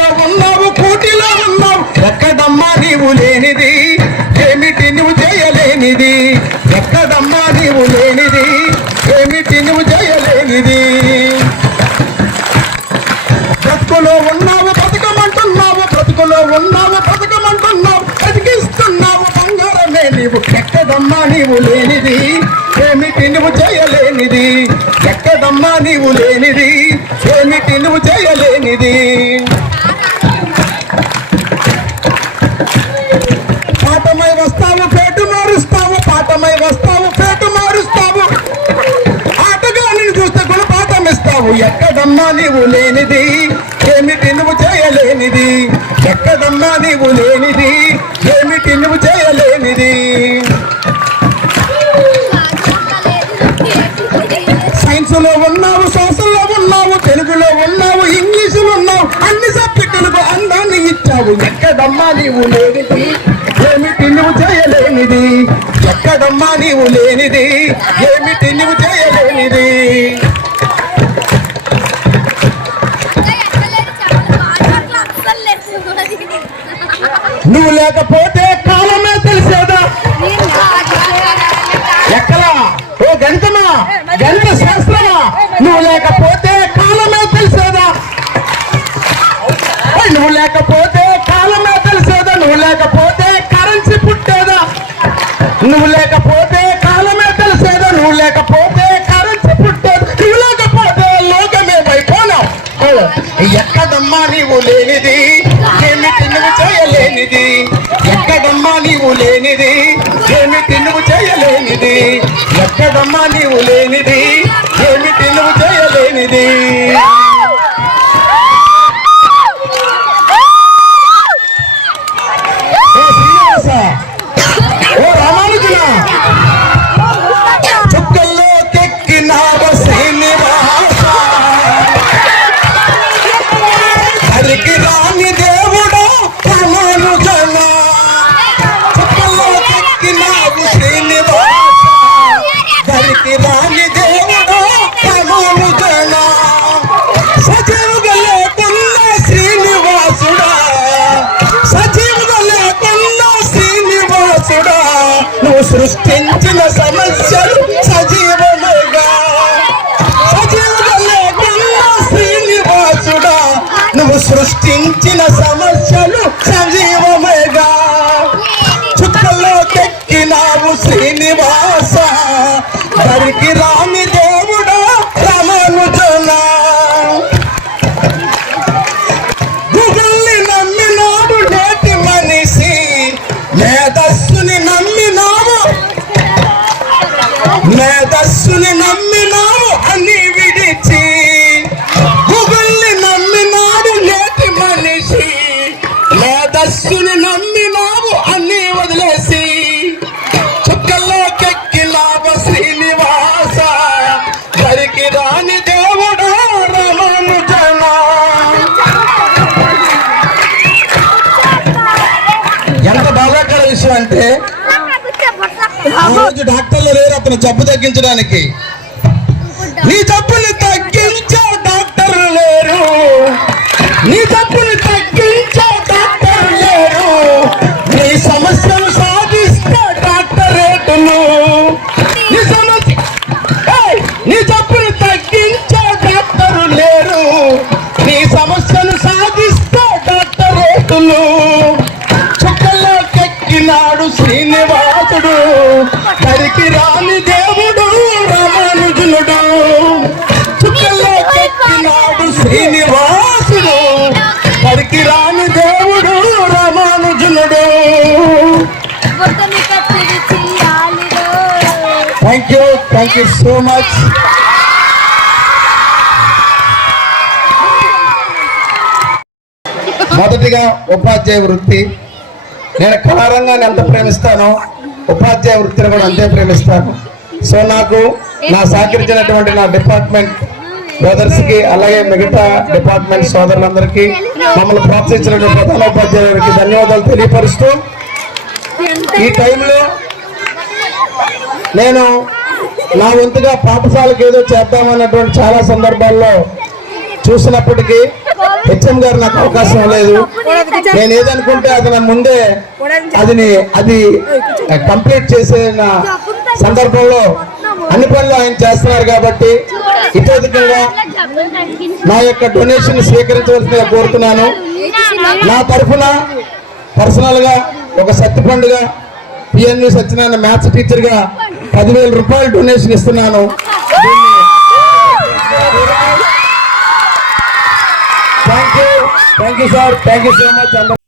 కోటిలో ఉన్నావు కోటిలో ఉన్నావు ఎక్కడమ్మా నీవు లేనిది ఏమిటి నువ్వు చేయలేనిది ఎక్కడమ్మా నీవు లేనిది ఏమిటి నువ్వు చేయలేనిది బ్రతుకులో ఉన్నావు బతకమంటున్నావు బ్రతుకులో ఉన్నావు బతకమంటున్నావు బతికిస్తున్నావు బంగారమే నీవు ఎక్కడమ్మా నీవు లేనిది ఏమిటి నువ్వు చేయలేనిది ఎక్కడమ్మా నీవు లేనిది ఏమిటి నువ్వు చేయలేనిది పాఠమై వస్తావు పేటు మారుస్తావు పాఠమై వస్తావు పేటు మారుస్తావు ఆటగా నిన్ను చూస్తే కూడా పాఠం ఇస్తావు ఎక్కడమ్మా నీవు లేనిది ఏమిటి నువ్వు చేయలేనిది ఎక్కడమ్మా నీవు లేనిది ఏమిటి నువ్వు చేయలేనిది సైన్స్లో ఉన్నావు సోషల్లో ఉన్నావు తెలుగులో ఉన్నావు ఇంగ్లీషులో ఉన్నావు అన్ని సబ్జెక్టులకు అందాన్ని ఇచ్చావు ఎక్కడమ్మా నీవు లేనిది ఏమిటి నువ్వు చేయలేనిది ఎక్కడమ్మా నీవు లేనిది ఏమిటి నువ్వు చేయలేనిది నువ్వు లేకపోతే కాలమే తెలిసేదా ఎక్కలా ఓ గణితమా గణిత శాస్త్రమా నువ్వు లేకపోతే కాలమే తెలిసేదా నువ్వు లేకపోతే కాలమే తెలిసేదా నువ్వు లేకపోతే కరెన్సీ పుట్టేదా నువ్వు లేకపోతే కాలమే తెలిసేదా నువ్వు లేకపోతే కరెన్సీ పుట్టేదా నువ్వు లేకపోతే లోకమే అయిపోనావు ఎక్కడమ్మా నీవు లేనిది ఏమిటి నువ్వు చేయలేనిది ఎక్కడమ్మా నీవు లేనిది ఏమిటి నువ్వు చేయలేనిది ఎక్కడమ్మా నీవు లేనిది ఏమిటి నువ్వు చేయలేనిది ఓ శ్రీనివాస ఓ రామానుజుల చుక్కల్లో కెక్కినావ శ్రీనివాస హరికి రాని దేవుడా రామానుజన చుక్కల్లో కెక్కినావు శ్రీనివాస హరికి రాని దేవుడా రామానుజన సజీవుగా లేకున్నా శ్రీనివాసుడా సజీవుగా లేకున్నా శ్రీనివాసుడా నువ్వు సృష్టించిన సమస్యలు సజీవముగా సజీవుగా లేకున్నా శ్రీనివాసుడా నువ్వు సృష్టించిన సమస్యలు సజీవముగా చుక్కల్లో తెక్కినావు శ్రీనివాస హరికి రాని దేవుడా రామానుజన గుగుల్ని నమ్మినాడు నేటి మనిషి మేధస్సుని నమ్మినావు మేధస్సుని నమ్మినావు అని విడిచి గుగుల్ని నమ్మినాడు నేటి మనిషి మేధస్సుని నమ్మినావు అన్ని వదిలేసి చుక్కల్లో కెక్కినావ శ్రీనివాస హరికి రాని దేవుడా రామానుజన ఎంత బాధాకర విషయం అంటే ఆ రోజు డాక్టర్లు లేరు అతను జబ్బు తగ్గించడానికి నీ జబ్బుని తగ్గించే డాక్టర్లు లేరు నీ జబ్బుని తగ్గించే డాక్టర్లు లేరు నీ సమస్యలు సాధిస్తే డాక్టరేటులు నీ సమస్య నీ జబ్బుని తగ్గించే డాక్టరు లేరు నీ సమస్యలు సాధిస్తే డాక్టరేటులు చుక్కల్లో కెక్కినాడు శ్రీనివాసుడు హరికి రాని దేవుడు రామానుజునుడు చుక్కల్లో కెక్కినాడు శ్రీనివాసుడు హరికి రాని దేవుడు రామానుజునుడు థ్యాంక్ యూ సో మచ్ మొదటిగా ఉపాధ్యాయ వృత్తి నేను కళారంగాన్ని ఎంత ప్రేమిస్తానో ఉపాధ్యాయ వృత్తిని కూడా అంతే ప్రేమిస్తాను సో నాకు నా సహకరించినటువంటి నా డిపార్ట్మెంట్ బ్రదర్స్ కి అలాగే మిగతా డిపార్ట్మెంట్ సోదరులందరికీ మమ్మల్ని ప్రోత్సహించినటువంటి ప్రధానోపాధ్యాయులకి ధన్యవాదాలు తెలియపరుస్తూ ఈ టైంలో నేను నా వంతుగా పాఠశాలకు ఏదో చేద్దామన్నటువంటి చాలా సందర్భాల్లో చూసినప్పటికీ హెచ్ఎం గారు నాకు అవకాశం లేదు. నేను ఏదనుకుంటే అది నా ముందే అది కంప్లీట్ చేసే సందర్భంలో అన్ని పనులు ఆయన చేస్తున్నారు కాబట్టి ఇతోధికంగా నా యొక్క డొనేషన్ స్వీకరించవలసిందిగా కోరుతున్నాను. నా తరఫున పర్సనల్ గా ఒక సత్తి పండుగ పిఎన్యు సత్యనారాయణ మ్యాథ్స్ టీచర్ గా 10,000 రూపాయలు డొనేషన్ ఇస్తున్నాను. Thank you sir, thank you so much.